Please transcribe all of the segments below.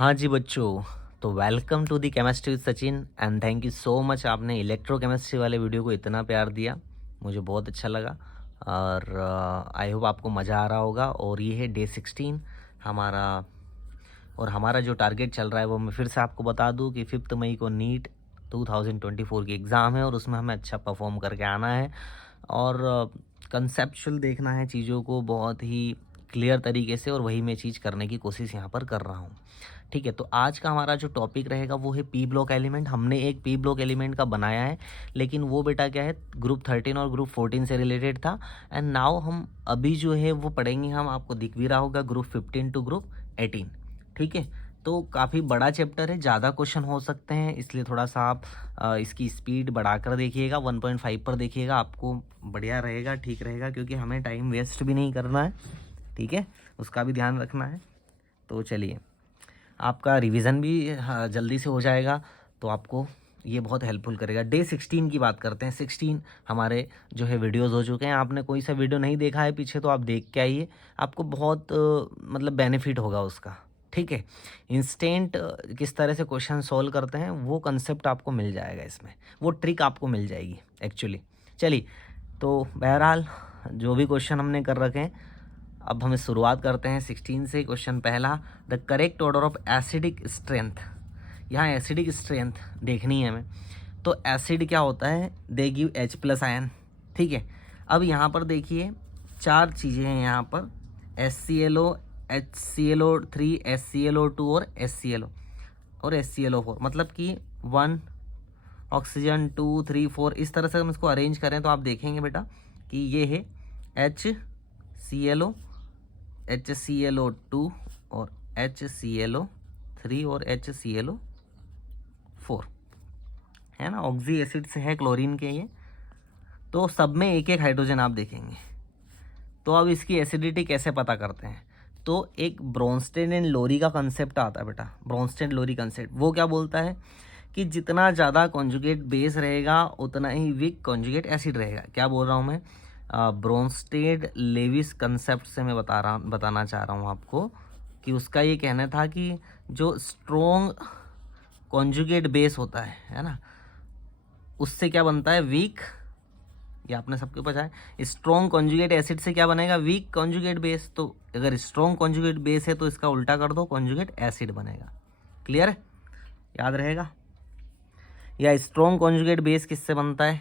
हाँ जी बच्चों, तो welcome to the chemistry with Sachin and thank you so much. आपने इलेक्ट्रोकेमिस्ट्री वाले वीडियो को इतना प्यार दिया, मुझे बहुत अच्छा लगा और आई होप आपको मज़ा आ रहा होगा। और ये है डे 16 हमारा। और हमारा जो टारगेट चल रहा है वो मैं फिर से आपको बता दूं कि 5 मई को नीट 2024 की एग्ज़ाम है और उसमें हमें अच्छा परफॉर्म करके आना है और कंसेप्चुअल देखना है चीज़ों को बहुत ही क्लियर तरीके से, और वही मैं चीज़ करने की कोशिश यहाँ पर कर रहा हूँ। ठीक है, तो आज का हमारा जो टॉपिक रहेगा वो है पी ब्लॉक एलिमेंट। हमने एक पी ब्लॉक एलिमेंट का बनाया है, लेकिन वो बेटा क्या है, ग्रुप 13 और ग्रुप 14 से रिलेटेड था। एंड नाउ हम अभी जो है वो पढ़ेंगे, हम आपको दिख भी रहा होगा, ग्रुप 15 टू ग्रुप 18। ठीक है, तो काफ़ी बड़ा चैप्टर है, ज़्यादा क्वेश्चन हो सकते हैं, इसलिए थोड़ा सा आप इसकी स्पीड बढ़ाकर देखिएगा, 1.5 पर देखिएगा, आपको बढ़िया रहेगा, ठीक रहेगा, क्योंकि हमें टाइम वेस्ट भी नहीं करना है। ठीक है, उसका भी ध्यान रखना है। तो चलिए, आपका रिवीजन भी जल्दी से हो जाएगा, तो आपको ये बहुत हेल्पफुल करेगा। डे 16 की बात करते हैं। 16 हमारे जो है वीडियोस हो चुके हैं। आपने कोई सा वीडियो नहीं देखा है पीछे तो आप देख के आइए, आपको बहुत मतलब बेनिफिट होगा उसका। ठीक है, इंस्टेंट किस तरह से क्वेश्चन सॉल्व करते हैं वो कंसेप्ट आपको मिल जाएगा इसमें, वो ट्रिक आपको मिल जाएगी एक्चुअली। चलिए, तो बहरहाल जो भी क्वेश्चन हमने कर रखे हैं, अब हमें शुरुआत करते हैं 16 से। क्वेश्चन पहला, the correct order of acidic strength. यहाँ एसिडिक स्ट्रेंथ देखनी है हमें। तो एसिड क्या होता है, दे गिव H+ आयन। ठीक है, अब यहाँ पर देखिए चार चीज़ें हैं यहाँ पर, HClO, HClO3, HClO2 और HClO और HClO4। मतलब कि 1 ऑक्सीजन, 2 3 4, इस तरह से हम इसको अरेंज करें तो आप देखेंगे बेटा कि ये है HClO, HClO2 और HClO3 और HClO4, है ना। ऑक्सी एसिड से है क्लोरीन के ये, तो सब में एक एक हाइड्रोजन आप देखेंगे। तो अब इसकी एसिडिटी कैसे पता करते हैं, तो एक ब्रोंस्टेड एंड लोरी का कंसेप्ट आता है बेटा। ब्रोंस्टेड लोरी कंसेप्ट वो क्या बोलता है कि जितना ज़्यादा कॉन्जुगेट बेस रहेगा उतना ही वीक कॉन्जुगेट एसिड रहेगा। क्या बोल रहा हूँ मैं, ब्रोंस्टेड लेविस कंसेप्ट से मैं बताना चाह रहा हूँ आपको कि उसका ये कहना था कि जो स्ट्रॉन्ग कॉन्जुगेट बेस होता है ना, उससे क्या बनता है, वीक। ये आपने सबके पता है, स्ट्रॉन्ग कॉन्जुगेट एसिड से क्या बनेगा, वीक कॉन्जुगेट बेस। तो अगर स्ट्रॉन्ग कॉन्जुगेट बेस है तो इसका उल्टा कर दो, कॉन्जुगेट एसिड बनेगा। क्लियर है, याद रहेगा। या स्ट्रॉन्ग कॉन्जुगेट बेस किससे बनता है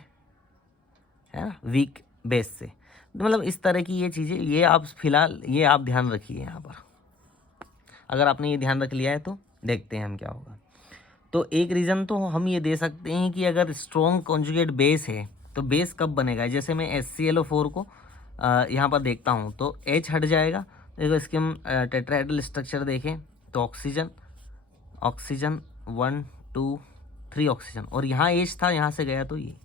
ना, वीक बेस से। तो मतलब इस तरह की ये चीज़ें, ये आप फिलहाल ये आप ध्यान रखिए यहाँ पर। अगर आपने ये ध्यान रख लिया है तो देखते हैं हम क्या होगा। तो एक रीज़न तो हम ये दे सकते हैं कि अगर स्ट्रॉन्ग कॉन्जुगेट बेस है तो बेस कब बनेगा। जैसे मैं HClO4 को यहाँ पर देखता हूँ तो H हट जाएगा। देखो इसके हम टेट्राहेड्रल स्ट्रक्चर देखें तो ऑक्सीजन, ऑक्सीजन 1 2 3 ऑक्सीजन, और यहाँ H था, यहाँ से गया तो ये।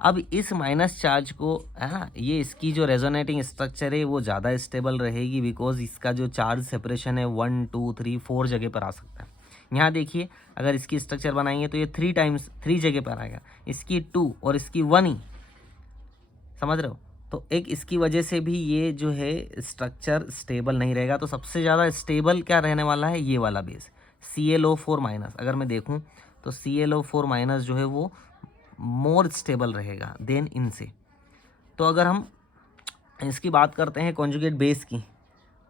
अब इस माइनस चार्ज को, है ना, ये इसकी जो रेजोनेटिंग स्ट्रक्चर है वो ज़्यादा स्टेबल रहेगी, बिकॉज इसका जो चार्ज सेपरेशन है 1 2 3 4 जगह पर आ सकता है। यहाँ देखिए, अगर इसकी स्ट्रक्चर बनाएंगे तो ये 3 जगह पर आएगा, इसकी 2 और इसकी 1 ही, समझ रहे हो। तो एक इसकी वजह से भी ये जो है स्ट्रक्चर स्टेबल नहीं रहेगा। तो सबसे ज़्यादा स्टेबल क्या रहने वाला है, ये वाला बेस ClO4-। अगर मैं देखूँ तो ClO4- जो है वो मोर स्टेबल रहेगा देन इनसे। तो अगर हम इसकी बात करते हैं कॉन्जुगेट बेस की,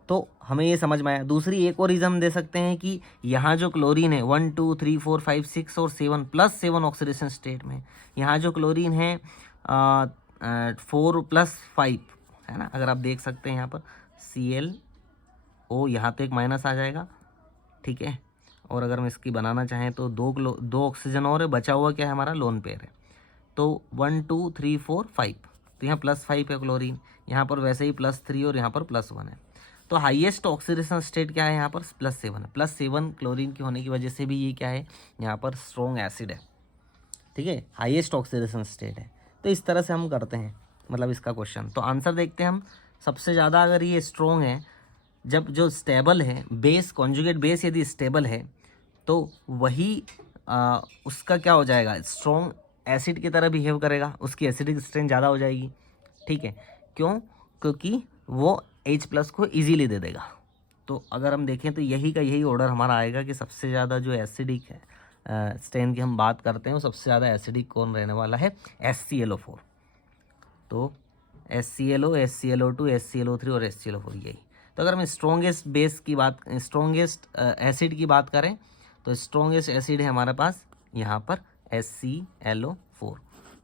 तो हमें ये समझ में आया। दूसरी एक और रीज़न हम दे सकते हैं कि यहाँ जो क्लोरीन है 1 2 3 4 5 6 और 7 +7 ऑक्सीडेशन स्टेट में, यहाँ जो क्लोरीन है 4 + 5, है ना। अगर आप देख सकते हैं यहाँ पर ClO, यहाँ पे एक माइनस आ जाएगा, ठीक है। और अगर हम इसकी बनाना चाहें तो 2 ऑक्सीजन और है, बचा हुआ क्या है हमारा, लोन पेयर है। तो 1 2 3 4 5, तो यहाँ +5 है क्लोरीन, यहाँ पर वैसे ही +3 और यहाँ पर +1 है। तो हाईएस्ट ऑक्सीडेशन स्टेट क्या है यहाँ पर, +7 है। +7 क्लोरीन की होने की वजह से भी ये क्या है, यहाँ पर स्ट्रॉन्ग एसिड है। ठीक है, हाईएस्ट ऑक्सीडेशन स्टेट है। तो इस तरह से हम करते हैं मतलब इसका क्वेश्चन। तो आंसर देखते हैं हम। सबसे ज़्यादा अगर ये स्ट्रॉन्ग है, जब जो स्टेबल है बेस, कॉन्जुगेट बेस यदि स्टेबल है तो वही उसका क्या हो जाएगा, स्ट्रॉन्ग एसिड की तरह बिहेव करेगा, उसकी एसिडिक स्ट्रेंथ ज़्यादा हो जाएगी। ठीक है, क्यों, क्योंकि वो H+ को इजीली दे देगा। तो अगर हम देखें तो यही का यही ऑर्डर हमारा आएगा कि सबसे ज़्यादा जो एसिडिक है स्ट्रेन की हम बात करते हैं वो सबसे ज़्यादा एसिडिक कौन रहने वाला है, HClO4। तो HClO, HClO2, HClO3 और HClO4 यही। तो अगर हम स्ट्रॉन्गेस्ट बेस की बात, स्ट्रॉन्गेस्ट एसिड की बात करें तो स्ट्रॉन्गेस्ट एसिड है हमारे पास यहाँ पर HClO4।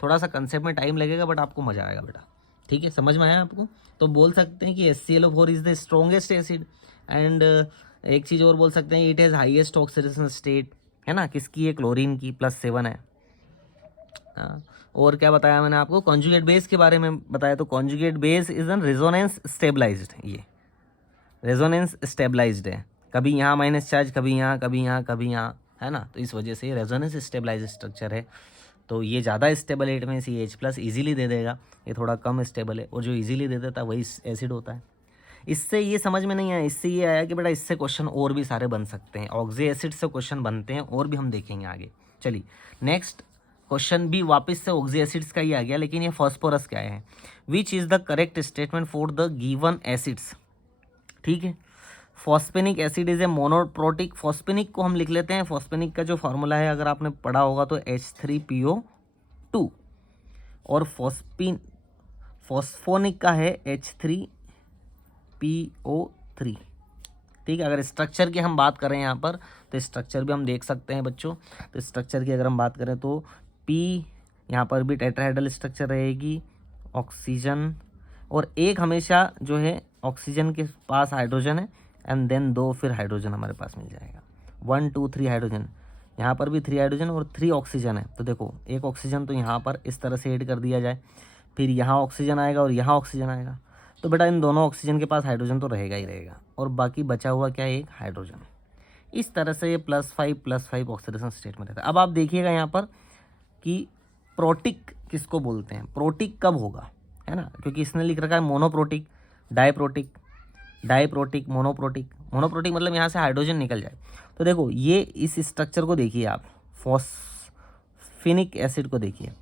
थोड़ा सा कंसेप्ट में टाइम लगेगा बट आपको मज़ा आएगा बेटा, ठीक है, समझ में आया आपको। तो बोल सकते हैं कि HClO4 is the strongest acid and एक चीज़ और बोल सकते हैं, it has highest oxidation state, है ना, किसकी है, क्लोरीन की, +7 है। और क्या बताया मैंने आपको, कॉन्जुगेट बेस के बारे में बताया। तो conjugate base is an resonance stabilised, ये रेजोनेंस स्टेबलाइज्ड है, कभी यहाँ माइनस चार्ज, कभी यहाँ, कभी यहाँ, कभी यहाँ, है ना। तो इस वजह से ये रेजोनेंस स्टेबलाइज्ड स्ट्रक्चर है। तो ये ज़्यादा स्टेबल एट में CH+ ईजिली दे देगा, ये थोड़ा कम स्टेबल है, और जो ईजिली दे देता है वही एसिड होता है। इससे ये समझ में नहीं आया, इससे ये आया कि बेटा इससे क्वेश्चन और भी सारे बन सकते हैं, ऑक्सी एसिड से क्वेश्चन बनते हैं और भी, हम देखेंगे आगे। चलिए नेक्स्ट क्वेश्चन भी वापस से ऑक्सी एसिड्स का ही आ गया, लेकिन ये फॉस्फोरस क्या है। Which is the correct statement for the given acids, ठीक है। फॉस्फेनिक एसिड इज ए मोनोप्रोटिक, फॉस्फेनिक को हम लिख लेते हैं, फॉस्फेनिक का जो फार्मूला है अगर आपने पढ़ा होगा तो H3PO2, और फॉस्फोनिक का है H3PO3, ठीक है। अगर स्ट्रक्चर की हम बात करें यहाँ पर तो स्ट्रक्चर भी हम देख सकते हैं बच्चों। तो स्ट्रक्चर की अगर हम बात करें तो P यहाँ पर भी टेट्राहेड्रल स्ट्रक्चर रहेगी, ऑक्सीजन, और एक हमेशा जो है ऑक्सीजन के पास हाइड्रोजन है, एंड देन 2 फिर हाइड्रोजन हमारे पास मिल जाएगा, 1 2 3 हाइड्रोजन। यहाँ पर भी 3 हाइड्रोजन और 3 ऑक्सीजन है। तो देखो एक ऑक्सीजन तो यहाँ पर इस तरह से ऐड कर दिया जाए, फिर यहाँ ऑक्सीजन आएगा और यहाँ ऑक्सीजन आएगा, तो बेटा इन दोनों ऑक्सीजन के पास हाइड्रोजन तो रहेगा ही रहेगा, और बाकी बचा हुआ क्या है, एक हाइड्रोजन। इस तरह से ये +5 ऑक्सीडेशन स्टेट में रहता है। अब आप देखिएगा यहाँ पर कि प्रोटिक किसको बोलते हैं, प्रोटिक कब होगा, है ना, क्योंकि इसने लिख रखा है monoprotic, diprotic, diprotic, monoprotic. Monoprotic मतलब यहाँ से हाइड्रोजन निकल जाए। तो देखो ये इस स्ट्रक्चर को देखिए आप, फॉस्फेनिक एसिड को देखिए,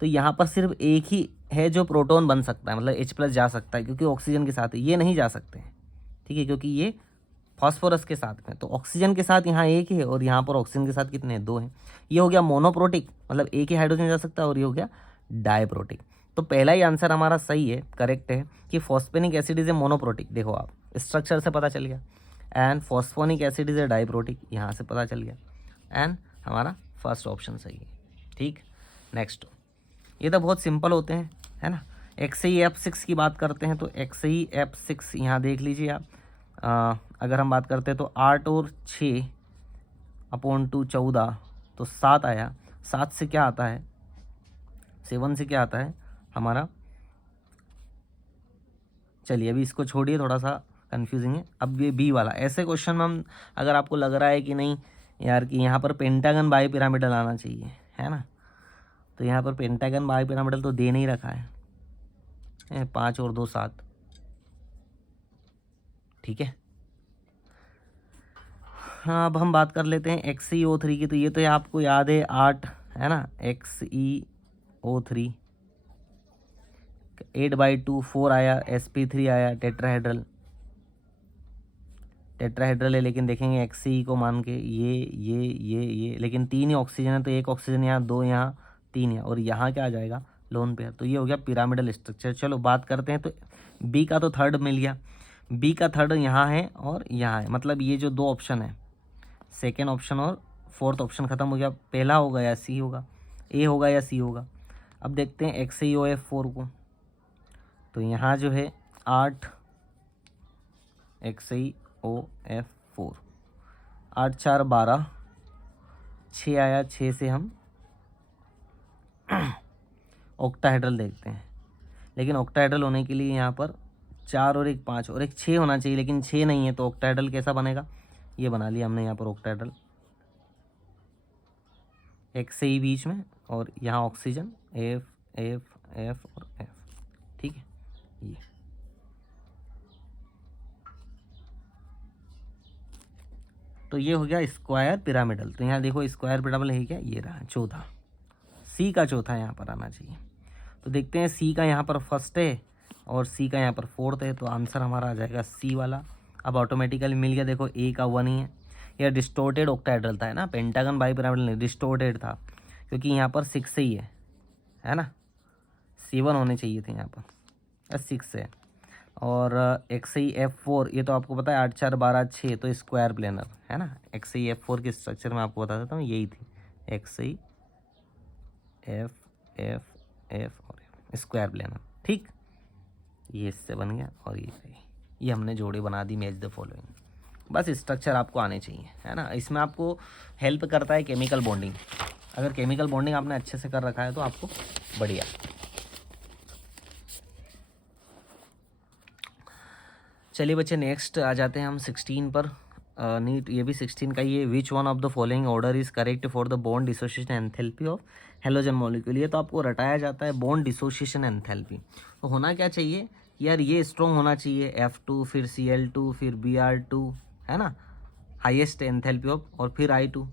तो यहाँ पर सिर्फ एक ही है जो प्रोटॉन बन सकता है, मतलब H+ जा सकता है, क्योंकि ऑक्सीजन के साथ है, ये नहीं जा सकते हैं, ठीक है, क्योंकि ये फॉस्फोरस के साथ में। तो ऑक्सीजन के साथ यहाँ एक ही है, और यहाँ पर ऑक्सीजन के साथ कितने हैं, 2 हैं। ये हो गया मोनोप्रोटिक, मतलब एक ही हाइड्रोजन जा सकता है, और ये हो गया डायप्रोटिक। तो पहला ही आंसर हमारा सही है, करेक्ट है, कि फॉस्फेनिक एसिड इज ए मोनोप्रोटिक। देखो आप स्ट्रक्चर से पता चल गया, and phosphonic acid is a diprotic, यहाँ से पता चल गया, एंड हमारा फर्स्ट ऑप्शन सही है, ठीक। नेक्स्ट, ये तो बहुत सिंपल होते हैं, है ना। XeF6 की बात करते हैं तो XeF6 यहाँ देख लीजिए आप, अगर हम बात करते हैं तो 8 और 6/2 14, तो 7 आया। 7 से क्या आता है, 7 से क्या आता है हमारा, चलिए अभी इसको छोड़िए, थोड़ा सा कंफ्यूजिंग है। अब ये बी वाला, ऐसे क्वेश्चन में हम, अगर आपको लग रहा है कि नहीं यार कि यहाँ पर पेंटागन बाई पिरामिडल आना चाहिए, है ना, तो यहाँ पर पेंटागन बाई पिरामिडल तो दे नहीं रखा है, 5 और 2 7, ठीक है। हाँ अब हम बात कर लेते हैं XeO3 की। तो ये तो आपको याद है 8, है ना, XeO3, 8/2 4 आया, sp3 आया, टेट्राहेड्रल है, लेकिन देखेंगे Xe को मान के ये, लेकिन 3 ही ऑक्सीजन है, तो 1 ऑक्सीजन यहाँ, 2 यहाँ, 3 यहाँ, और यहाँ क्या आ जाएगा, लोन पेयर। तो ये हो गया पिरामिडल स्ट्रक्चर। चलो बात करते हैं, तो बी का तो थर्ड मिल गया, बी का थर्ड यहाँ है और यहाँ है, मतलब ये जो 2 ऑप्शन है, सेकेंड ऑप्शन और फोर्थ ऑप्शन खत्म हो गया। पहला होगा या सी होगा, ए होगा या सी होगा। अब देखते हैं XeOF4 को, तो यहाँ जो है 8 XeOF4, 8 4 12, 6 आया, 6 से हम ऑक्टाहेड्रल देखते हैं, लेकिन ऑक्टाहेड्रल होने के लिए यहाँ पर 4 और 1 5 और 1 6 होना चाहिए, लेकिन 6 नहीं है, तो ऑक्टाहेड्रल कैसा बनेगा, ये बना लिया हमने यहाँ पर ऑक्टाहेड्रल, Xe बीच में, और यहाँ ऑक्सीजन F F F और F, ठीक है। ये तो ये हो गया स्क्वायर पिरामिडल। तो यहाँ देखो स्क्वायर पिरामिडल है क्या, ये रहा चौथा, सी का चौथा यहाँ पर आना चाहिए। तो देखते हैं सी का यहाँ पर फर्स्ट है और सी का यहाँ पर फोर्थ है, तो आंसर हमारा आ जाएगा सी वाला, अब ऑटोमेटिकली मिल गया, देखो ए का 1 ही है। यह डिस्टोर्टेड ऑक्टाहेड्रल था, है ना, पेंटागन बाइपिरामिडल नहीं, डिस्टोर्टेड था क्योंकि यहाँ पर 6 ही है ना, 7 होने चाहिए थे यहाँ पर, 6 है। और XAE-F4 ये तो आपको पता है 8 4 12 6, तो स्क्वायर प्लेनर है ना। XAE-F4 के स्ट्रक्चर में आपको बता देता हूँ, यही थी XAE-F और स्क्वायर प्लेनर, ठीक। ये इससे बन गया और ये हमने जोड़ी बना दी, मैच द फॉलोइंग। बस स्ट्रक्चर आपको आने चाहिए, है ना। इसमें आपको हेल्प करता है केमिकल बॉन्डिंग, अगर केमिकल बॉन्डिंग आपने अच्छे से कर रखा है तो आपको बढ़िया। चलिए बच्चे नेक्स्ट आ जाते हैं हम 16 पर। नीट ये भी 16 का ही है। Which one of the following order is correct for the bond dissociation enthalpy of halogen molecule. ये तो आपको रटाया जाता है बॉन्ड डिसोसिएशन एंथैल्पी। तो होना क्या चाहिए यार, ये स्ट्रॉन्ग होना चाहिए F2 फिर Cl2 फिर Br2, है ना, हाईएस्ट एंथैल्पी ऑफ, और फिर I2।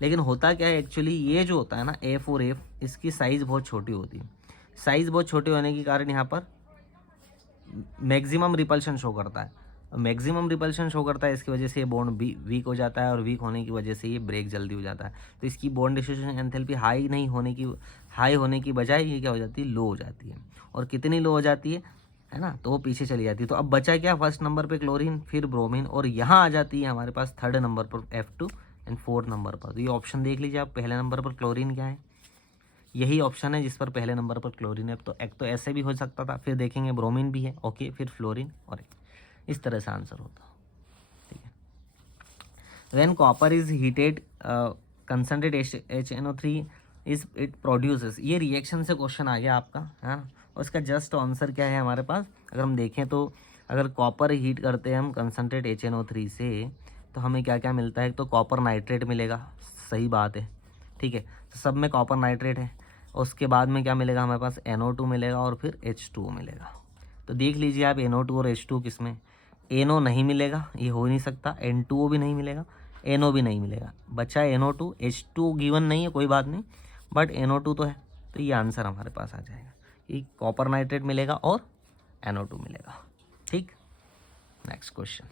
लेकिन होता क्या है एक्चुअली, ये जो होता है ना F और F, इसकी साइज़ बहुत छोटी होती है। साइज़ बहुत छोटी होने के कारण यहाँ पर मैक्सिमम रिपल्शन शो करता है। मैक्सिमम रिपल्शन शो करता है, इसकी वजह से ये बॉन्ड वीक हो जाता है, और वीक होने की वजह से ये ब्रेक जल्दी हो जाता है। तो इसकी बॉन्ड डिसोसिएशन एंथैल्पी हाई होने की बजाय ये क्या हो जाती है, लो हो जाती है। और कितनी लो हो जाती है ना, तो वो पीछे चली जाती है। तो अब बचा क्या, फर्स्ट नंबर पे क्लोरीन, फिर ब्रोमीन, और यहाँ आ जाती है हमारे पास थर्ड नंबर पर F2 एंड फोर्थ नंबर पर। तो ये ऑप्शन देख लीजिए आप, पहले नंबर पर क्लोरीन क्या है, यही ऑप्शन है जिस पर पहले नंबर पर क्लोरीन है। तो एक तो ऐसे भी हो सकता था, फिर देखेंगे ब्रोमीन भी है, ओके, फिर फ्लोरीन, और इस तरह से आंसर होता, ठीक है। When copper is heated concentrate HNO3 is it produces, ये रिएक्शन से क्वेश्चन आ गया आपका, है ना। और इसका जस्ट आंसर क्या है हमारे पास, अगर हम देखें तो अगर कॉपर हीट करते हैं हम कंसनट्रेट HNO3 से, तो हमें क्या क्या मिलता है, तो कॉपर नाइट्रेट मिलेगा, सही बात है, ठीक है। तो सब में कॉपर नाइट्रेट है। उसके बाद में क्या मिलेगा हमारे पास, NO2 मिलेगा, और फिर H2O मिलेगा। तो देख लीजिए आप NO2 और H2 किस में, NO नहीं मिलेगा, ये हो ही नहीं सकता, N2O भी नहीं मिलेगा, NO भी नहीं मिलेगा, बचा NO2, H2 गिवन नहीं है, कोई बात नहीं, बट NO2 तो है। तो ये आंसर हमारे पास आ जाएगा कि कॉपर नाइट्रेट मिलेगा और NO2 मिलेगा, ठीक। Next question,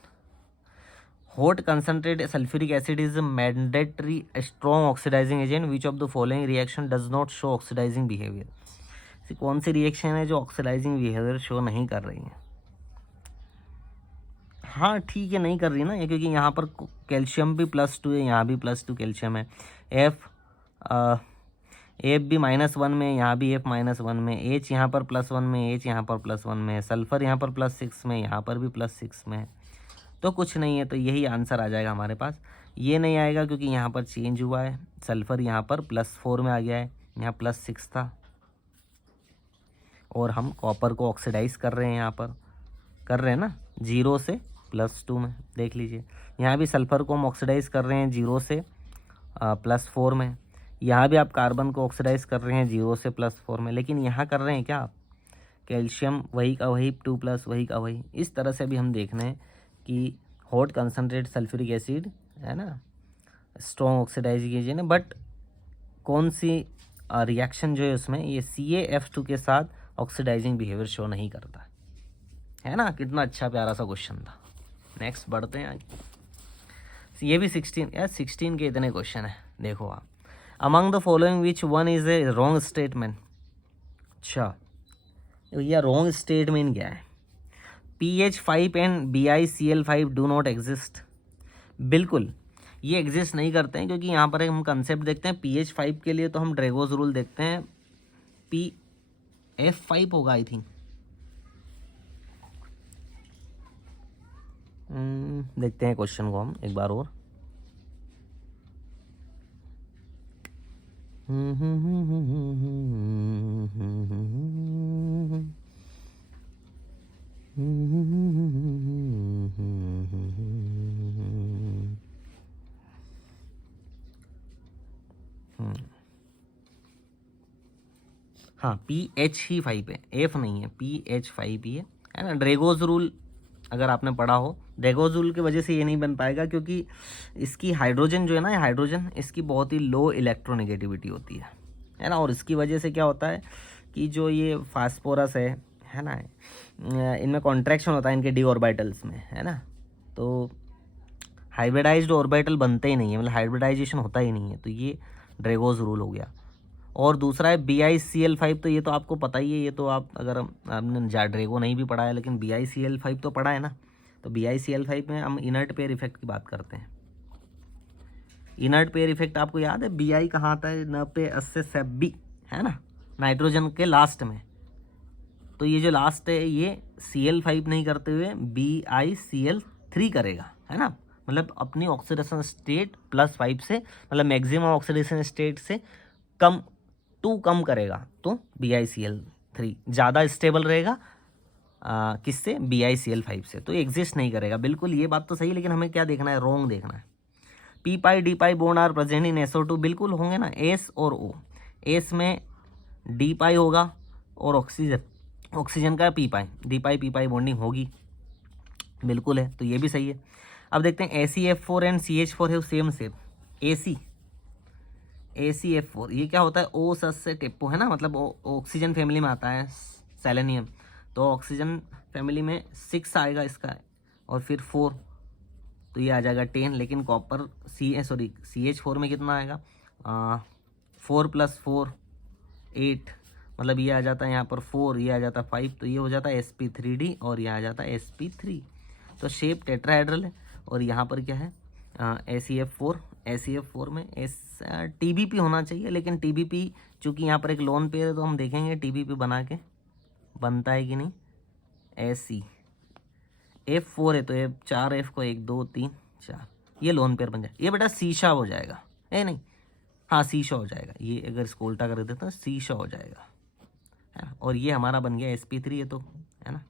hot concentrate sulphuric acid is mandatory strong oxidising agent which of the following reaction does not show oxidising behaviour. कौन सी रिएक्शन है जो ऑक्सीडाइजिंग बिहेवियर शो नहीं कर रही है। हाँ ठीक है, नहीं कर रही ना ये, क्योंकि यहाँ पर कैल्शियम भी +2 है, यहाँ भी +2 कैल्शियम है। एफ भी -1 में, यहाँ भी F -1 में, H यहाँ पर +1 में, H यहाँ पर +1 में, सल्फ़र यहाँ पर +6 में, यहाँ पर भी +6 में, तो कुछ नहीं है। तो यही आंसर आ जाएगा हमारे पास। ये नहीं आएगा क्योंकि यहाँ पर चेंज हुआ है, सल्फ़र यहाँ पर +4 में आ गया है, यहाँ +6 था, और हम कॉपर को ऑक्सीडाइज कर रहे हैं, यहाँ पर कर रहे हैं ना 0 से +2 में। देख लीजिए यहाँ भी सल्फ़र को हम ऑक्सीडाइज कर रहे हैं 0 से +4 में, यहाँ भी आप कार्बन को ऑक्सीडाइज कर रहे हैं 0 से +4 में, लेकिन यहाँ कर रहे हैं क्या आप, कैल्शियम वही का वही 2+ वही का वही। इस तरह से भी हम देख रहे हैं कि हॉट कंसनट्रेट सल्फ्यूरिक एसिड है ना, स्ट्रॉन्ग ऑक्सीडाइजिंग एजेंट है, बट कौन सी रिएक्शन जो है उसमें ये CaF2 के साथ ऑक्सीडाइजिंग बिहेवियर शो नहीं करता है ना। कितना अच्छा प्यारा सा क्वेश्चन था। नेक्स्ट बढ़ते हैं आगे। ये भी 16, यार 16 के इतने क्वेश्चन है, देखो आप। Among the following which one is a wrong statement. अच्छा ये रॉन्ग स्टेटमेंट क्या है, PH5 and BiCl5 do not exist. बिल्कुल ये एग्जिस्ट नहीं करते हैं, क्योंकि यहाँ पर हम कंसेप्ट देखते हैं PH5 के लिए, तो हम ड्रेगोज रूल देखते हैं, PF5 होगा आई थिंक, देखते हैं क्वेश्चन को हम एक बार और। हाँ PH ही 5 है, F नहीं है, PH5 ही है ना। ड्रेगोज रूल अगर आपने पढ़ा हो, ड्रेगोज रूल की वजह से ये नहीं बन पाएगा, क्योंकि इसकी हाइड्रोजन जो है ना, हाइड्रोजन इसकी बहुत ही लो इलेक्ट्रोनेगेटिविटी होती है ना। और इसकी वजह से क्या होता है कि जो ये फास्फोरस है ना, इनमें कॉन्ट्रैक्शन होता है इनके डी ऑर्बिटल्स में, है ना। तो हाइब्रिडाइज्ड ऑर्बिटल बनते ही नहीं है, मतलब हाइब्रिडाइजेशन होता ही नहीं है, तो ये ड्रेगोज रूल हो गया। और दूसरा है BiCl5, तो ये तो आपको पता ही है, ये तो आप अगर आपने ड्रेगो नहीं भी पढ़ा है लेकिन BiCl5 तो पढ़ा है ना। तो BiCl5 में हम इनर्ट पेयर इफेक्ट की बात करते हैं। इनर्ट पेयर इफेक्ट आपको याद है, Bi कहाँ आता है, न पे अस्से सेब बी, है ना, नाइट्रोजन के लास्ट में। तो ये जो लास्ट है ये Cl5 नहीं करते हुए BiCl3 करेगा, है ना। मतलब अपनी ऑक्सीडेशन स्टेट +5 से, मतलब मैक्सिमम ऑक्सीडेशन स्टेट से कम करेगा, तो BiCl3 ज़्यादा स्टेबल रहेगा किससे, BiCl5 से, तो एग्जिस्ट नहीं करेगा। बिल्कुल ये बात तो सही, लेकिन हमें क्या देखना है, रोंग देखना है। P pi D pi bond are present in SO2, बिल्कुल होंगे ना, S और O। S में D पाई होगा और ऑक्सीजन का P पाई, D पाई P पाई बॉन्डिंग होगी, बिल्कुल है, तो ये भी सही है। अब देखते हैं ACF4 एंड CH4 है सेम सेम। ACF4 ये क्या होता है, O से टेप्पो, है ना, मतलब ऑक्सीजन फैमिली में आता है सेलेनियम, तो ऑक्सीजन फैमिली में 6 आएगा इसका, और फिर 4, तो ये आ जाएगा 10। लेकिन कॉपर CH4 में कितना आएगा, 4 + 4 8, मतलब ये आ जाता है यहाँ पर 4, ये आ जाता है 5, तो ये हो जाता है sp3d और ये आ जाता है sp3। तो शेप टेट्राहेड्रल है। और यहाँ पर क्या है, ACF4 में TBP होना चाहिए, लेकिन TBP चूँकि यहाँ पर एक लोन पेयर है तो हम देखेंगे TBP बना के बनता है कि नहीं। F4 है तो ये 4 F को 1 2 3 4, ये लोन पेयर बन जाए, ये बेटा शीशा हो जाएगा, नहीं, हाँ शीशा हो जाएगा, ये अगर इसको उल्टा कर देते तो शीशा हो जाएगा, है ना। और ये हमारा बन गया sp3 है, तो है ना।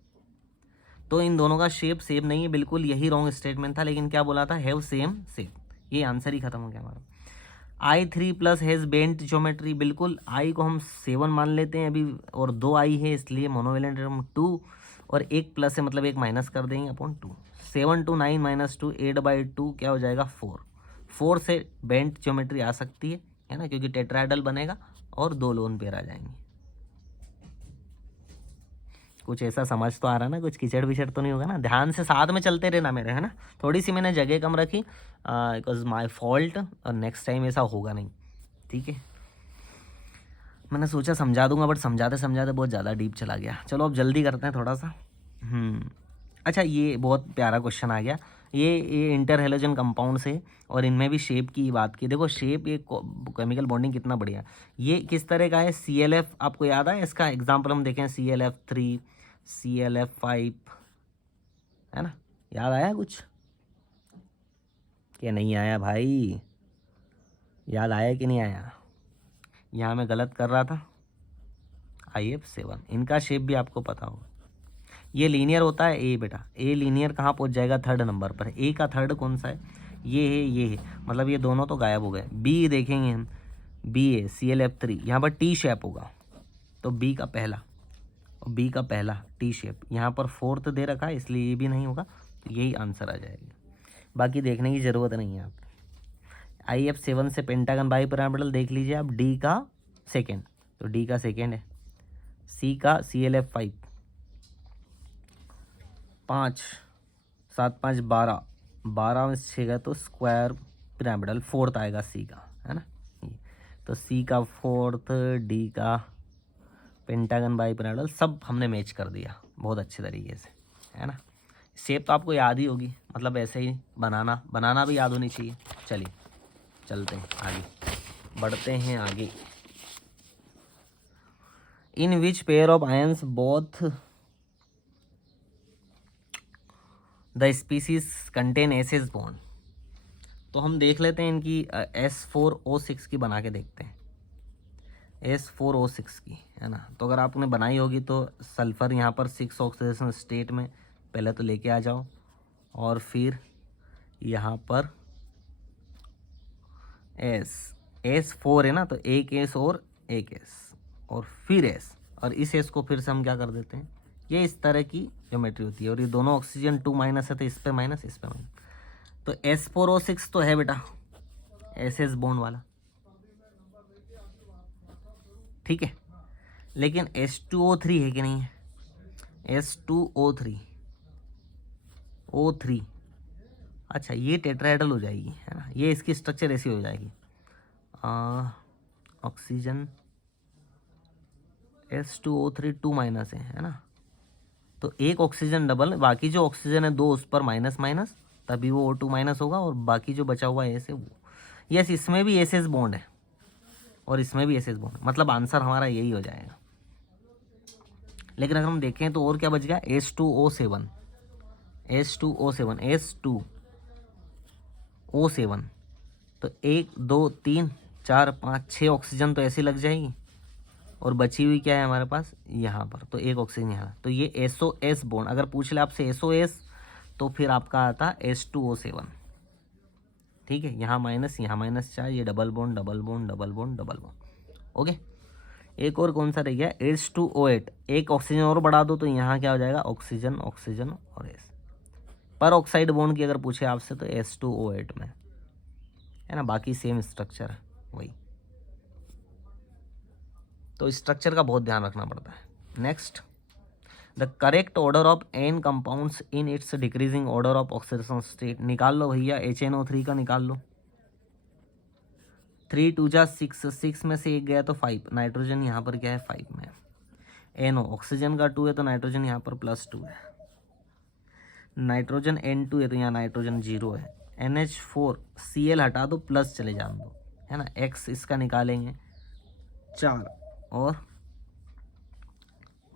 तो इन दोनों का शेप सेम नहीं है, बिल्कुल यही रॉन्ग स्टेटमेंट था, लेकिन क्या बोला था, हैव सेम शेप, ये आंसर ही खत्म हो गया हमारा। I3+ हैज़ बेंट ज्योमेट्री, बिल्कुल I को हम 7 मान लेते हैं अभी, और 2 I है इसलिए मोनोवेलेंट एटम 2, और एक प्लस है मतलब एक माइनस कर देंगे अपॉन 2। 7 to 9 - 2 8/2 क्या हो जाएगा 4 से बेंट ज्योमेट्री आ सकती है ना, क्योंकि टेट्राहेड्रल बनेगा और 2 लोन पेयर आ जाएंगे। कुछ ऐसा समझ तो आ रहा है ना, कुछ कीचड़ विचड़ तो नहीं होगा ना, ध्यान से साथ में चलते रहना मेरे, है ना। थोड़ी सी मैंने जगह कम रखी, इट वॉज माई फॉल्ट, और नेक्स्ट टाइम ऐसा होगा नहीं, ठीक है। मैंने सोचा समझा दूंगा, बट समझाते समझाते बहुत ज़्यादा डीप चला गया। चलो अब जल्दी करते हैं थोड़ा सा। अच्छा, ये बहुत प्यारा क्वेश्चन आ गया, ये इंटर हेलोजन कंपाउंड से, और इनमें भी शेप की बात की। देखो शेप, ये केमिकल बॉन्डिंग कितना बढ़िया, ये किस तरह का है, ClF, आपको याद है इसका एग्जाम्पल हम देखें, ClF3 ClF5, है ना, याद आया कुछ, क्या नहीं आया भाई, याद आया कि नहीं आया, यहाँ मैं गलत कर रहा था। IF7, इनका शेप भी आपको पता होगा, ये लीनियर होता है, ए बेटा, ए लीनियर कहाँ पहुँच जाएगा, 3rd नंबर पर। ए का 3rd कौन सा है, ये है, मतलब ये दोनों तो गायब हो गए। बी देखेंगे हम, बी है ClF3, यहाँ पर T शेप होगा, तो बी का पहला T शेप, यहाँ पर 4th दे रखा है इसलिए ये भी नहीं होगा, तो यही आंसर आ जाएगा, बाकी देखने की ज़रूरत नहीं है आप। IF7 से पेंटागन बाइपिरामिडल देख लीजिए आप, डी का सेकेंड, तो डी का सेकेंड है। सी का ClF5, 5 7 5 12 में 6 गए तो स्क्वायर पिरामिडल, 4th आएगा सी का, है ना। तो सी का 4th, डी का पेंटागन बाइपिरामिडल, सब हमने मैच कर दिया बहुत अच्छे तरीके से, है ना। शेप तो आपको याद ही होगी, मतलब ऐसे ही बनाना भी याद होनी चाहिए। चलिए चलते हैं आगे, बढ़ते हैं आगे। In which pair of ions both the species contain S S bond, तो हम देख लेते हैं इनकी S4O6 की बना के देखते हैं, S4O6 की, है ना। तो अगर आपने बनाई होगी तो सल्फ़र यहाँ पर 6 ऑक्सीडेशन स्टेट में पहले तो लेके आ जाओ, और फिर यहाँ पर S4 है ना, तो एक S और एक S, और फिर S, और इस S को फिर से हम क्या कर देते हैं, ये इस तरह की ज्योमेट्री होती है, और ये दोनों ऑक्सीजन 2- है, तो इस पे माइनस, इस पे माइनस, तो S4O6 तो है बेटा SS बॉन्ड वाला, ठीक है। लेकिन H2O3 है कि नहीं है, H2O3 O3, अच्छा ये टेट्राहेड्रल हो जाएगी है ना, ये इसकी स्ट्रक्चर ऐसी हो जाएगी। ऑक्सीजन H2O3 2 माइनस है ना, तो एक ऑक्सीजन डबल, बाकी जो ऑक्सीजन है 2 उस पर माइनस माइनस, तभी वो O2 माइनस होगा, और बाकी जो बचा हुआ है ऐसे वो। यस, इसमें भी एस बॉन्ड है और इसमें भी एस बॉन्ड, मतलब आंसर हमारा यही हो जाएगा। लेकिन अगर हम देखें तो और क्या बच गया, H2O7 H2O7, तो 1 2 3 4 5 6 ऑक्सीजन तो ऐसी लग जाएगी, और बची हुई क्या है हमारे पास यहाँ पर, तो एक ऑक्सीजन यहाँ, तो ये SOS बॉन्ड। अगर पूछ ले आपसे SOS तो फिर आपका आता H2O7, ठीक है, यहाँ माइनस 4, ये double bond double bond double bond double bond. Okay, एक और कौन सा रह गया, H2O8, एक ऑक्सीजन और बढ़ा दो तो यहाँ क्या हो जाएगा, ऑक्सीजन ऑक्सीजन और एस। पर ऑक्साइड बॉन्ड की अगर पूछे आपसे तो H2O8 में है ना, बाकी सेम स्ट्रक्चर है वही, तो स्ट्रक्चर का बहुत ध्यान रखना पड़ता है। Next, the correct order of an compounds in its decreasing order of oxidation state. निकाल लो भैया, HNO3 का निकाल लो। 3 2 जा 6, 6 में से एक गया तो 5, नाइट्रोजन यहाँ पर क्या है 5 में, NO ऑक्सीजन का 2 है तो नाइट्रोजन यहाँ पर +2 है, नाइट्रोजन N2 है तो यहाँ नाइट्रोजन 0 है, NH4 Cl हटा दो, प्लस चले जान दो है ना, X इसका निकालेंगे 4 और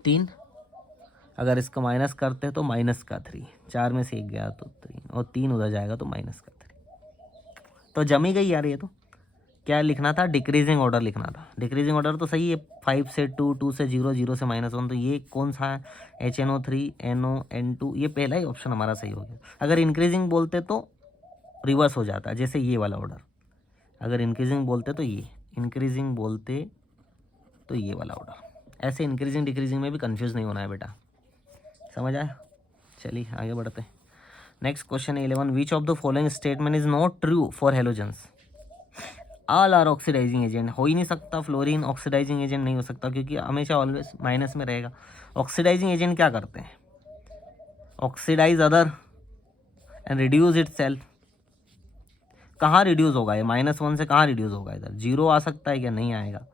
3, अगर इसको माइनस करते हैं तो -3, 4 में से एक गया तो 3 और 3 उधर जाएगा तो -3, तो जमी गई यार। ये तो क्या लिखना था, डिक्रीजिंग ऑर्डर लिखना था। डिक्रीजिंग ऑर्डर तो सही है, 5 से 2, 2 से 0, 0 से -1, तो ये कौन सा है, HNO3 NO N2, ये पहला ही ऑप्शन हमारा सही हो गया। अगर इंक्रीजिंग बोलते तो रिवर्स हो जाता, जैसे ये वाला ऑर्डर, अगर इंक्रीजिंग बोलते तो ये, इंक्रीजिंग बोलते तो ये वाला ऑर्डर। ऐसे इंक्रीजिंग डिक्रीजिंग में भी कंफ्यूज नहीं होना है बेटा, समझ आया। चलिए आगे बढ़ते हैं। Next question 11, which of the following statement is not true for halogens. All are oxidising agent, हो ही नहीं सकता, फ्लोरीन ऑक्सीडाइजिंग एजेंट नहीं हो सकता क्योंकि हमेशा ऑलवेज माइनस में रहेगा। ऑक्सीडाइजिंग एजेंट क्या करते हैं, oxidise other and reduce itself. कहाँ रिड्यूस होगा ये, -1 से कहाँ रिड्यूस होगा, इधर 0 आ सकता है क्या, नहीं आएगा,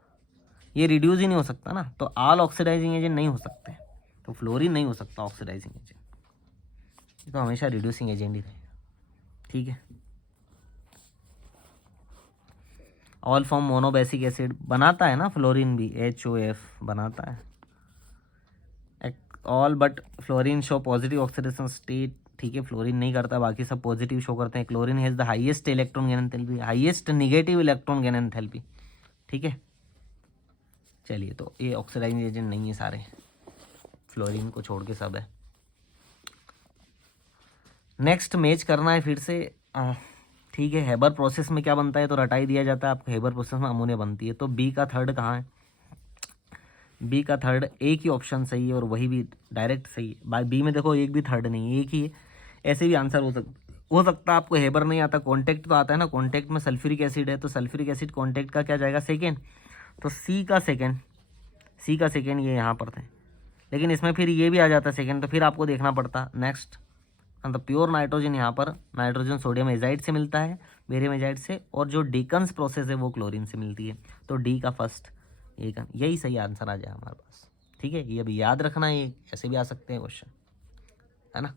ये रिड्यूस ही नहीं हो सकता ना, तो ऑल ऑक्सीडाइजिंग एजेंट नहीं हो सकते, तो फ्लोरीन नहीं हो सकता ऑक्सीडाइजिंग एजेंट, तो हमेशा रिड्यूसिंग एजेंट ही रहेगा, ठीक है। ऑल फॉर्म मोनोबेसिक एसिड बनाता है ना फ्लोरीन भी, HOF बनाता है। All but fluorine show positive oxidation state, ठीक है, फ्लोरीन नहीं करता, बाकी सब पॉजिटिव शो करते हैं। Chlorine has the highest electron gain enthalpy, highest negative electron gain enthalpy, ठीक है। चलिए, तो ये ऑक्सीडाइजिंग एजेंट नहीं है सारे, फ्लोरीन को छोड़ के सब है। नेक्स्ट मैच करना है फिर से, ठीक है। हेबर प्रोसेस में क्या बनता है, तो रटाई दिया जाता है आपको, हेबर प्रोसेस में अमोनिया बनती है, तो बी का थर्ड कहाँ है, बी का थर्ड एक ही ऑप्शन सही है और वही भी डायरेक्ट सही है। बी में देखो एक भी थर्ड नहीं है, एक ही है, ऐसे भी आंसर हो सकता है। आपको हेबर नहीं आता, कॉन्टैक्ट तो आता है ना, कॉन्टैक्ट में सल्फ्यूरिक एसिड है, तो सल्फ्यूरिक एसिड कॉन्टैक्ट का क्या जाएगा, सेकेंड, तो सी का सेकेंड ये यहाँ पर थे, लेकिन इसमें फिर ये भी आ जाता सेकेंड, तो फिर आपको देखना पड़ता। नेक्स्ट, तो प्योर नाइट्रोजन यहाँ पर नाइट्रोजन सोडियम एजाइड से मिलता है, बेरियम एजाइड से, और जो डीकन्स प्रोसेस है वो क्लोरीन से मिलती है, तो डी का फर्स्ट, यही सही आंसर आ जाए हमारे पास, ठीक है। ये अभी याद रखना है, ये ऐसे भी आ सकते हैं क्वेश्चन, है ना।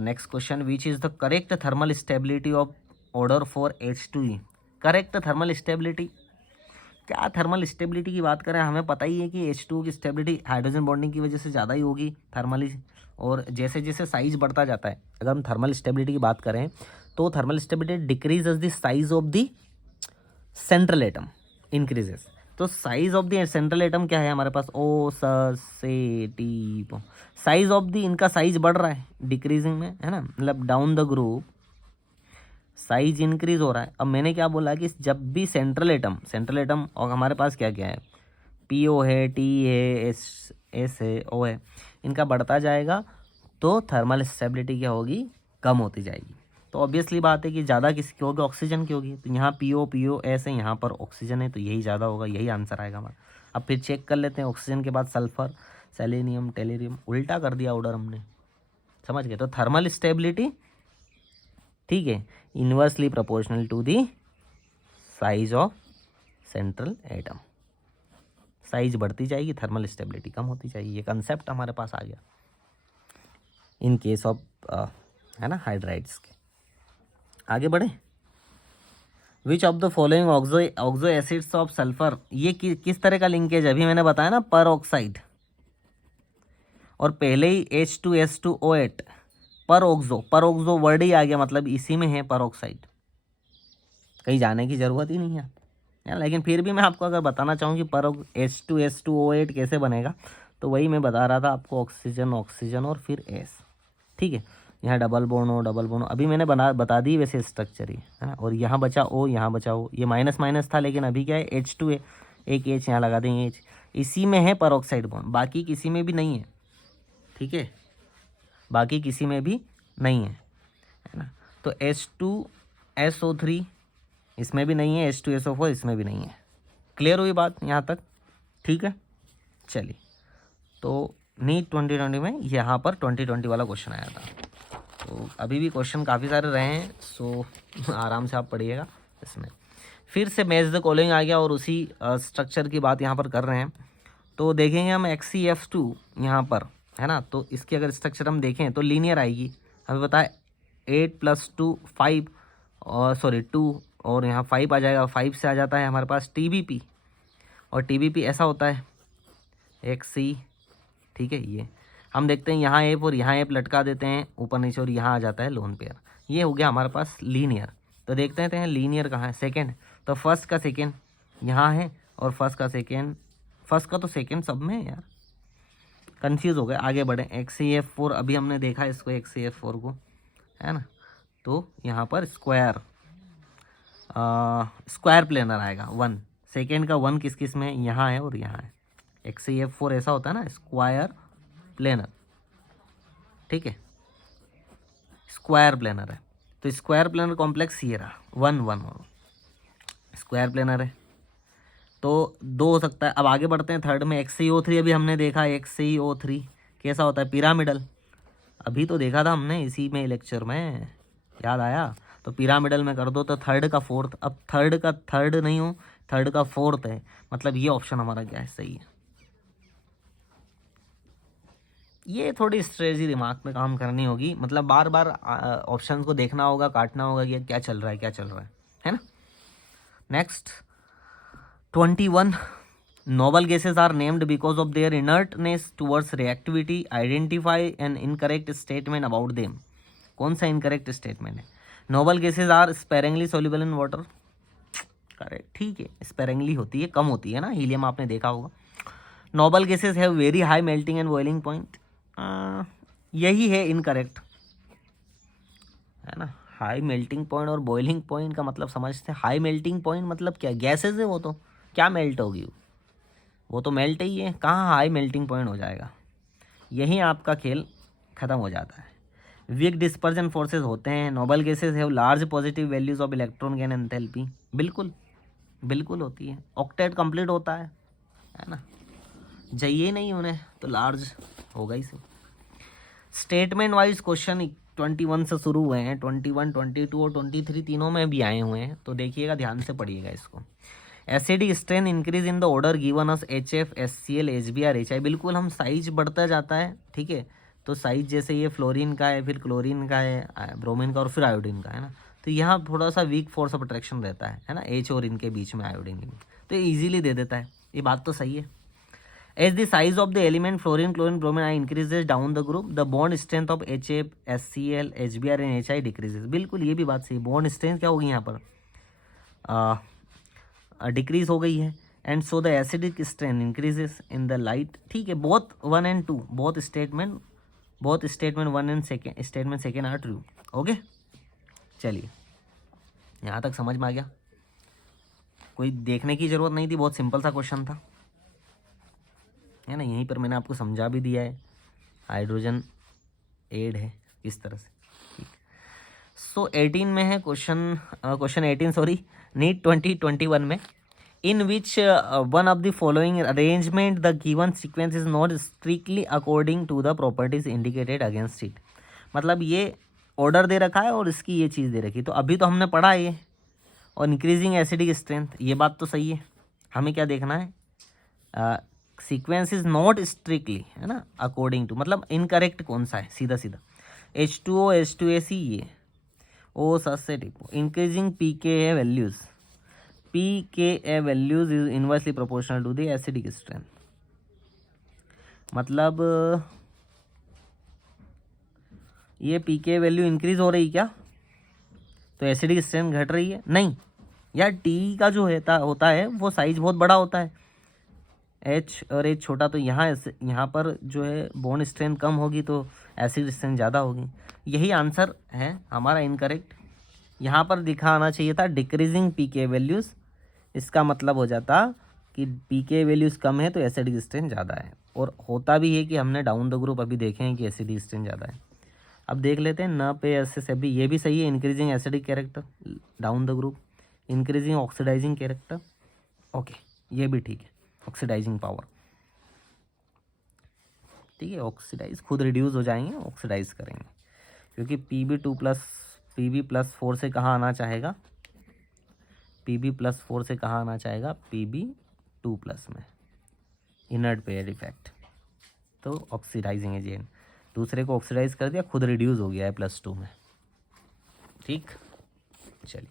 Next question, which is the correct thermal stability of order for H2E। Correct thermal stability, क्या थर्मल स्टेबिलिटी की बात करें, हमें पता ही है कि H2O की स्टेबिलिटी हाइड्रोजन बॉन्डिंग की वजह से ज़्यादा ही होगी थर्मली, और जैसे जैसे साइज बढ़ता जाता है, अगर हम थर्मल स्टेबिलिटी की बात करें तो thermal stability decreases the size of the central atom increases, तो size of the central atom क्या है हमारे पास, O से T, साइज ऑफ द, इनका साइज बढ़ रहा है डिक्रीजिंग में, है ना, मतलब down the group size increase हो रहा है। अब मैंने क्या बोला कि जब भी सेंट्रल एटम और हमारे पास क्या क्या है, PO है, T है, S है, O है, इनका बढ़ता जाएगा तो थर्मल स्टेबिलिटी क्या होगी, कम होती जाएगी। तो ऑब्वियसली बात है कि ज़्यादा किसकी होगी, ऑक्सीजन की होगी, तो यहाँ PO S है, यहाँ पर ऑक्सीजन है, तो यही ज़्यादा होगा, यही आंसर आएगा हमारा। अब फिर चेक कर लेते हैं, ऑक्सीजन के बाद सल्फर, सेलेनियम, टेलेरियम, उल्टा कर दिया ऑर्डर हमने, समझ गए। तो थर्मल स्टेबिलिटी, ठीक है, inversely proportional to the size of central atom. Size बढ़ती जाएगी, थर्मल स्टेबिलिटी कम होती जाएगी। ये कंसेप्ट हमारे पास आ गया इन केस ऑफ है ना हाइड्राइड्स के। आगे बढ़े। विच of the following oxo acids of sulphur, ये किस तरह का लिंकेज, अभी मैंने बताया ना पर ऑक्साइड, और पहले ही H2S2O8 पर ऑक्सो वर्ड ही आ गया, मतलब इसी में है पर ऑक्साइड, कहीं जाने की ज़रूरत ही नहीं है यार। लेकिन फिर भी मैं आपको अगर बताना चाहूँ कि पर H2S2O8 कैसे बनेगा, तो वही मैं बता रहा था आपको, ऑक्सीजन ऑक्सीजन और फिर S, ठीक है। यहाँ डबल बॉन्ड हो, डबल बॉन्ड, अभी मैंने बता दी वैसे स्ट्रक्चर ही है ना। और यहाँ बचा O, यहाँ बचा O, ये माइनस माइनस था, लेकिन अभी क्या है H2 है, एक H यहाँ लगा देंगे, H इसी में है पर ऑक्साइड बॉन्ड, बाकी किसी में भी नहीं है, ठीक है, बाकी किसी में भी नहीं है ना। तो H2SO3 इसमें भी नहीं है, H2SO4 इसमें भी नहीं है। क्लियर हुई बात यहाँ तक, ठीक है। चलिए, तो नीट 2020 में यहाँ पर 2020 वाला क्वेश्चन आया था। तो अभी भी क्वेश्चन काफ़ी सारे रहे हैं, सो आराम से आप पढ़िएगा इसमें। फिर से मैच द कॉलिंग आ गया और उसी स्ट्रक्चर की बात यहाँ पर कर रहे हैं। तो देखेंगे हम XCF2 यहाँ पर है ना, तो इसकी अगर स्ट्रक्चर हम देखें तो लीनियर आएगी। हमें पता है 8 + 2 5 और 2 और यहाँ 5 आ जाएगा, 5 से आ जाता है हमारे पास TBP, और TBP ऐसा होता है XC, ठीक है। ये हम देखते हैं यहाँ एप और यहाँ एप लटका देते हैं ऊपर नीचे, और यहाँ आ जाता है लोन पेयर। ये हो गया हमारे पास लीनियर। तो देखते हैं लीनियर कहाँ है, सेकेंड, तो फर्स्ट का सेकेंड यहाँ है, और फर्स्ट का तो सेकेंड सब में है यार, कंफ्यूज हो गए। आगे बढ़े, XCF4 अभी हमने देखा इसको, XCF4 को है ना। तो यहाँ पर स्क्वायर प्लेनर आएगा 1, सेकेंड का 1 किस किस में, यहाँ है और यहाँ है। XCF4 ऐसा होता है ना, स्क्वायर प्लेनर, ठीक है, स्क्वायर प्लेनर है। तो स्क्वायर प्लेनर कॉम्प्लेक्स ये रहा 1 1 स्क्वायर प्लेनर है। तो 2 हो सकता है। अब आगे बढ़ते हैं थर्ड में, XCO3 अभी हमने देखा, XCO3 कैसा होता है, पिरामिडल, अभी तो देखा था हमने इसी में लेक्चर में, याद आया। तो पिरामिडल में कर दो तो थर्ड का फोर्थ, अब थर्ड का थर्ड नहीं हो, थर्ड का फोर्थ है, मतलब ये ऑप्शन हमारा क्या है, सही है। ये थोड़ी स्ट्रेटजी दिमाग में काम करनी होगी, मतलब बार बार ऑप्शन को देखना होगा, काटना होगा कि क्या चल रहा है, क्या चल रहा है ना। Next 21, noble gases are named because of their inertness towards reactivity. Identify an incorrect statement about them. कौन सा इनकरेक्ट स्टेटमेंट है। Noble gases are sparingly soluble in water, correct, ठीक है, स्पेरिंगली होती है, कम होती है ना, हीलियम आपने देखा होगा। Noble gases have very high melting and boiling point, यही है इनकरेक्ट, है ना। हाई मेल्टिंग पॉइंट और बॉइलिंग पॉइंट का मतलब समझते हैं। हाई मेल्टिंग पॉइंट मतलब क्या, गैसेज है वो, तो क्या मेल्ट होगी, वो तो मेल्ट ही है, कहाँ हाई मेल्टिंग पॉइंट हो जाएगा, यही आपका खेल ख़त्म हो जाता है। वीक डिस्पर्जन फोर्सेस होते हैं। Noble gases have large positive values of electron gain enthalpy, बिल्कुल बिल्कुल होती है। ऑक्टेट कंप्लीट होता है ना, चाहिए नहीं उन्हें तो लार्ज होगा ही सही। स्टेटमेंट वाइज क्वेश्चन 21 से शुरू हुए हैं, 21, 22 और 23 तीनों में भी आए हुए हैं, तो देखिएगा, ध्यान से पढ़िएगा इसको। Acidic strength increase in the order given us HF, HCl, HBr, HI, बिल्कुल हम साइज बढ़ता जाता है, ठीक है। तो साइज जैसे ये फ्लोरीन का है, फिर क्लोरीन का है, ब्रोमीन का, और फिर आयोडीन का है ना। तो यहाँ थोड़ा सा वीक फोर्स ऑफ अट्रैक्शन रहता है ना, H और इनके बीच में, आयोडीन के, तो ये ईजिली दे देता है, ये बात तो सही है। As the size of the element fluorine, chlorine, bromine I increases down the group, the bond strength of HF, HCl, HBr and HI decreases, बिल्कुल ये भी बात सही। बॉन्ड स्ट्रेंथ क्या होगी यहाँ पर, डिक्रीज हो गई है। And so the acidic strength increases in the light, ठीक है। Both 1 and 2, both statement 1 and statement second are true, okay. चलिए, यहाँ तक समझ में आ गया, कोई देखने की ज़रूरत नहीं थी, बहुत सिंपल सा क्वेश्चन था, है ना। यहीं पर मैंने आपको समझा भी दिया है हाइड्रोजन एड है किस तरह से, ठीक। सो 18 में है क्वेश्चन 18 सॉरी, नीट 2021 में in which one of the following arrangement the given sequence is not strictly according to the properties indicated against it. मतलब ये ऑर्डर दे रखा है और इसकी ये चीज़ दे रखी, तो अभी तो हमने पढ़ा ये, और इंक्रीजिंग एसिडिक स्ट्रेंथ, ये बात तो सही है। हमें क्या देखना है, सीक्वेंस इज नॉट स्ट्रिक्टली, है ना, अकॉर्डिंग टू, मतलब इनकरेक्ट कौन सा है, सीधा सीधा H2O H2AC, ये ओ से टिपो। Increasing pKa values, pKa values is inversely proportional to the acidic strength. मतलब ये pKa वैल्यू इंक्रीज हो रही क्या, तो एसिडिक स्ट्रेंथ घट रही है? नहीं यार, टी का जो होता है वो साइज बहुत बड़ा होता है, H और H छोटा, तो यहाँ पर जो है बॉन्ड स्ट्रेंथ कम होगी तो एसिड स्ट्रेंथ ज़्यादा होगी। यही आंसर है हमारा इनकरेक्ट। यहाँ पर दिखा आना चाहिए था डिक्रीजिंग pKa वैल्यूज़, इसका मतलब हो जाता कि pKa वैल्यूज़ कम है तो एसिडिक स्ट्रेंथ ज़्यादा है, और होता भी है कि हमने डाउन द ग्रुप अभी देखे हैं कि एसिडिक स्ट्रेंथ ज़्यादा है। अब देख लेते हैं न पे ऐसे से भी, ये भी सही है, increasing acidic character down the group, increasing oxidising character, okay ये भी ठीक है, ऑक्सीडाइजिंग पावर, ठीक है, ऑक्सीडाइज खुद रिड्यूस हो जाएंगे, ऑक्सीडाइज करेंगे, क्योंकि Pb+4 से कहाँ आना चाहेगा, Pb+4 से कहाँ आना चाहेगा, Pb2+ में, इनर्ट पेयर इफेक्ट, तो ऑक्सीडाइजिंग एजेंट, दूसरे को ऑक्सीडाइज कर दिया, खुद रिड्यूस हो गया है +2 में, ठीक। चलिए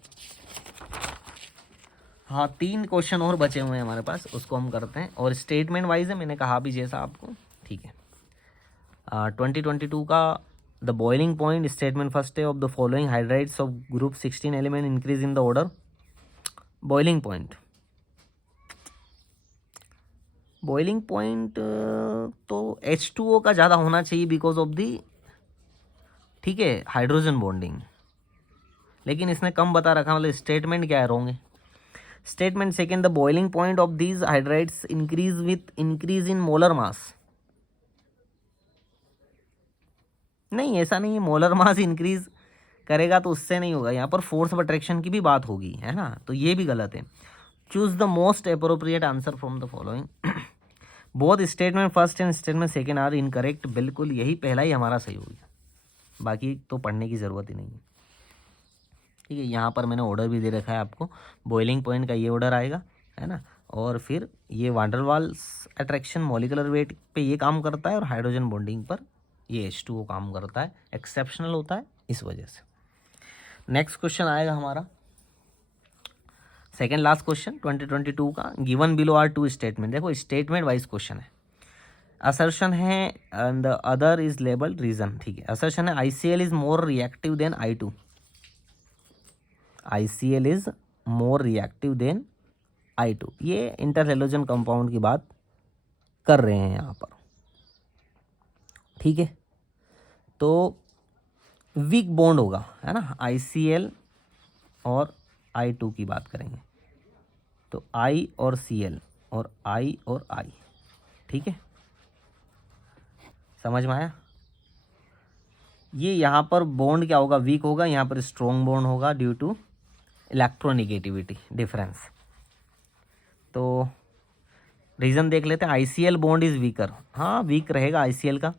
हाँ, 3 क्वेश्चन और बचे हुए हैं हमारे पास, उसको हम करते हैं, और स्टेटमेंट वाइज है, मैंने कहा भी जैसा आपको, ठीक है। 2022 का the boiling point statement first है of the following hydrides of group 16 element increase in the order. Boiling point तो H2O का ज़्यादा होना चाहिए बिकॉज ऑफ दी, ठीक है, हाइड्रोजन बॉन्डिंग, लेकिन इसने कम बता रखा, मतलब स्टेटमेंट क्या है, रॉन्ग है। Statement second, the boiling point of these hydrides increase with increase in molar mass, नहीं ऐसा नहीं है, मोलर मास इंक्रीज करेगा तो उससे नहीं होगा, यहाँ पर फोर्स ऑफ अट्रैक्शन की भी बात होगी, है ना, तो ये भी गलत है। Choose the most appropriate answer from the following. Both statement first and statement second are incorrect, बिल्कुल यही पहला ही हमारा सही हो गया, बाकी तो पढ़ने की ज़रूरत ही नहीं है, ठीक है। यहाँ पर मैंने ऑर्डर भी दे रखा है आपको, बॉइलिंग पॉइंट का ये ऑर्डर आएगा, है ना, और फिर ये van der Waals attraction molecular weight पे ये काम करता है, और हाइड्रोजन बॉन्डिंग पर ये H2O काम करता है, एक्सेप्शनल होता है इस वजह से। नेक्स्ट क्वेश्चन आएगा हमारा सेकेंड लास्ट क्वेश्चन 2022 का, गिवन बिलो आर 2 स्टेटमेंट। देखो स्टेटमेंट वाइज क्वेश्चन है, असर्शन है and the other is labelled reason, ठीक है। असर्शन है ICl is more reactive than I2, ICl is more reactive than I2, ये इंटरहेलोजन कंपाउंड की बात कर रहे हैं यहाँ पर, ठीक है। तो वीक बॉन्ड होगा, है ना, ICl और I2 की बात करेंगे, तो I और Cl और I और I, ठीक है, समझ में आया। ये यहाँ पर बॉन्ड क्या होगा, वीक होगा, यहाँ पर स्ट्रॉन्ग बॉन्ड होगा ड्यू टू इलेक्ट्रोनिगेटिविटी डिफरेंस। तो रीज़न देख लेते हैं, ICl बॉन्ड इज़ वीकर, हाँ वीक रहेगा ICl का,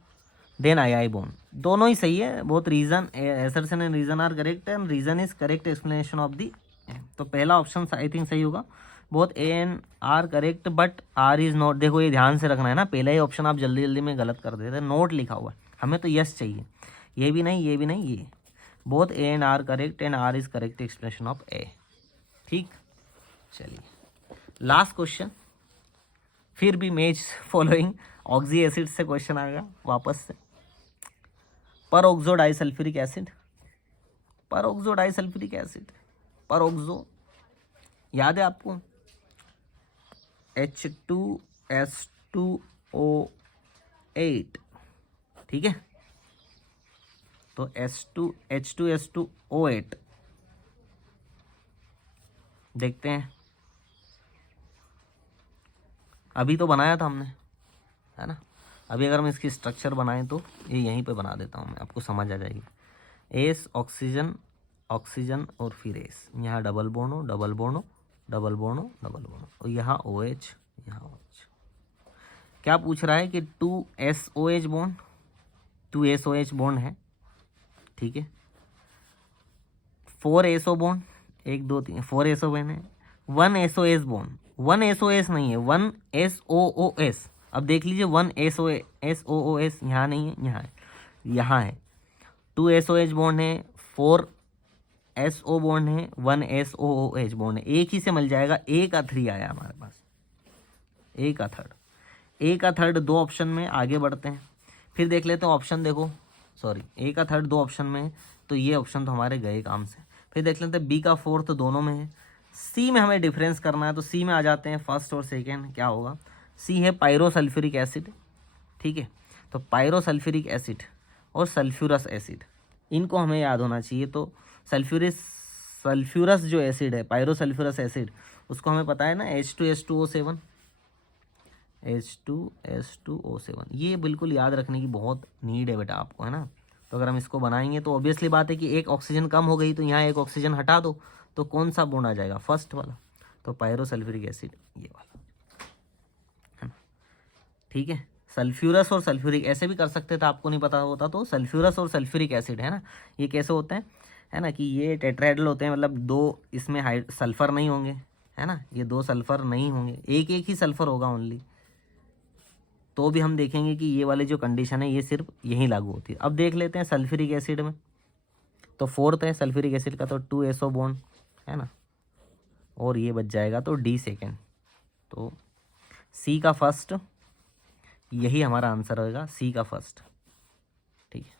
देन I बॉन्ड, दोनों ही सही है, बहुत reason assertion and reason are correct and reason is correct explanation of the, तो पहला ऑप्शन आई थिंक सही होगा, बहुत A and R correct but R is not. देखो ये ध्यान से रखना है ना, पहला ही ऑप्शन आप जल्दी जल्दी में गलत कर देते हैं, नोट लिखा हुआ है, हमें तो यस चाहिए, ये भी नहीं ये भी नहीं, ये both A and R correct and R is correct explanation of A, ठीक। चलिए लास्ट क्वेश्चन, फिर भी मैच फॉलोइंग ऑक्सी एसिड से क्वेश्चन आएगा वापस से। Peroxo disulphuric acid, peroxo disulphuric acid, peroxo याद है आपको, H2S2O8, ठीक है, तो H2S2O8 देखते हैं, अभी तो बनाया था हमने, है ना, अभी अगर हम इसकी स्ट्रक्चर बनाएं तो ये यहीं पे बना देता हूँ मैं, आपको समझ आ जाएगी। एस ऑक्सीजन, ऑक्सीजन और फिर एस, यहाँ डबल बॉन्ड हो, डबल बॉन्ड हो, double bond O double bond, और यहाँ OH, यहाँ OH। क्या पूछ रहा है कि 2SOH बॉन्ड, 2SOH बॉन्ड है, ठीक है। 4SO बॉन्ड, 1 2 3 4SO बॉन्ड है। 1SOS बॉन्ड, 1SOS नहीं है, 1SOOS। अब देख लीजिए 1SOOS यहाँ नहीं है, यहाँ है, यहाँ है। 2SOH बॉन्ड है, 4SO बॉन्ड है, 1SOOH बॉन्ड है। एक ही से मिल जाएगा, A का 3 आया हमारे पास, A का थर्ड, A का थर्ड 2 ऑप्शन में। आगे बढ़ते हैं, फिर देख लेते हैं ऑप्शन, देखो सॉरी, A का थर्ड 2 ऑप्शन में है, तो ये ऑप्शन तो हमारे गए काम से। फिर देख लेते हैं B का फोर्थ दोनों में है। C में हमें डिफरेंस करना है, तो C में आ जाते हैं फर्स्ट और सेकेंड। क्या होगा, C है पायरोसल्फ्यूरिक एसिड, ठीक है। तो पायरोसल्फ्यूरिक एसिड और सल्फ्यूरस एसिड, इनको हमें याद होना चाहिए। तो सल्फ्यूरस जो एसिड है, पायरोसल्फ्यूरस एसिड, उसको हमें पता है ना, H2S2O7, H2S2O7। ये बिल्कुल याद रखने की बहुत नीड है बेटा आपको, है ना। तो अगर हम इसको बनाएंगे तो ऑब्वियसली बात है कि एक ऑक्सीजन कम हो गई, तो यहाँ एक ऑक्सीजन हटा दो, तो कौन सा बॉन्ड आ जाएगा, फर्स्ट वाला। तो पायरोसल्फ्यूरिक एसिड ये वाला, है ना, ठीक है। सल्फ्यूरस और सल्फ्यूरिक ऐसे भी कर सकते थे, आपको नहीं पता होता तो। सल्फ्यूरस और सल्फ्यूरिक एसिड, है ना, ये कैसे होते हैं, है ना, कि ये टेट्राहेड्रल होते हैं, मतलब 2 इसमें सल्फर नहीं होंगे, है ना, ये 2 सल्फर नहीं होंगे, एक ही सल्फर होगा ओनली। तो भी हम देखेंगे कि ये वाली जो कंडीशन है ये सिर्फ यहीं लागू होती है। अब देख लेते हैं सल्फ्यूरिक एसिड में, तो फोर्थ है सल्फ्यूरिक एसिड का, तो 2SO बॉन्ड, है ना, और ये बच जाएगा तो D सेकेंड। तो C का फर्स्ट, यही हमारा आंसर होगा, C का फर्स्ट, ठीक है।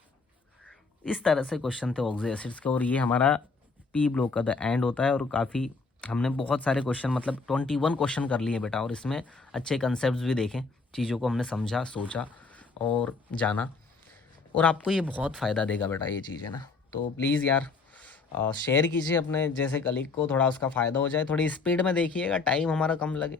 इस तरह से क्वेश्चन थे ऑक्सी एसिड्स के, और ये हमारा P ब्लॉक का द एंड होता है। और काफ़ी हमने बहुत सारे क्वेश्चन, मतलब 21 क्वेश्चन कर लिए बेटा, और इसमें अच्छे कंसेप्ट भी देखे, चीज़ों को हमने समझा, सोचा और जाना, और आपको ये बहुत फ़ायदा देगा बेटा ये चीज़, है ना। तो प्लीज़ यार शेयर कीजिए अपने जैसे कलीग को, थोड़ा उसका फ़ायदा हो जाए। थोड़ी स्पीड में देखिएगा, टाइम हमारा कम लगे,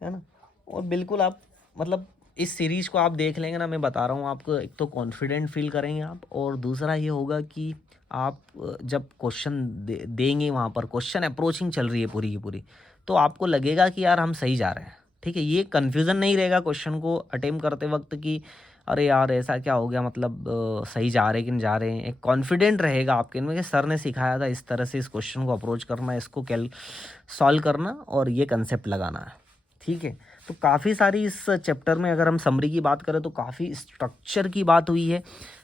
है ना। और बिल्कुल आप मतलब इस सीरीज़ को आप देख लेंगे ना, मैं बता रहा हूँ आपको, एक तो कॉन्फिडेंट फील करेंगे आप, और दूसरा ये होगा कि आप जब क्वेश्चन देंगे, वहाँ पर क्वेश्चन अप्रोचिंग चल रही है पूरी की पूरी, तो आपको लगेगा कि यार हम सही जा रहे हैं, ठीक है। ये कन्फ्यूज़न नहीं रहेगा क्वेश्चन को अटेम्प्ट करते वक्त कि अरे यार ऐसा क्या हो गया, मतलब सही जा रहे कि नहीं जा रहे हैं। एक कॉन्फिडेंट रहेगा आपके इनमें कि सर ने सिखाया था इस तरह से इस क्वेश्चन को अप्रोच करना, इसको सॉल्व करना और ये कंसेप्ट लगाना है, ठीक है। तो काफ़ी सारी इस चैप्टर में अगर हम समरी की बात करें तो काफ़ी स्ट्रक्चर की बात हुई है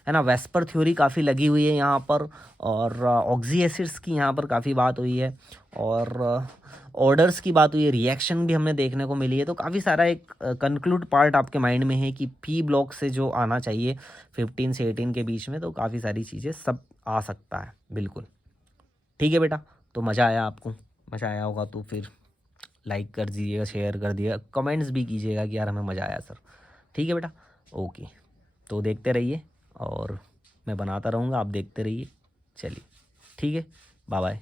ना। वेस्पर थ्योरी काफ़ी लगी हुई है यहाँ पर, और ऑक्सी एसिड्स की यहाँ पर काफ़ी बात हुई है, और ऑर्डर्स की बात हुई है, रिएक्शन भी हमें देखने को मिली है। तो काफ़ी सारा एक कंक्लूड पार्ट आपके माइंड में है कि P ब्लॉक से जो आना चाहिए 15 से 18 के बीच में, तो काफ़ी सारी चीज़ें सब आ सकता है, बिल्कुल ठीक है बेटा। तो मज़ा आया, आपको मज़ा आया होगा तो फिर लाइक कर दीजिएगा, शेयर कर दीजिएगा, कमेंट्स भी कीजिएगा कि यार हमें मज़ा आया सर, ठीक है बेटा। ओके, तो देखते रहिए और मैं बनाता रहूँगा, आप देखते रहिए। चलिए ठीक है, बाय बाय।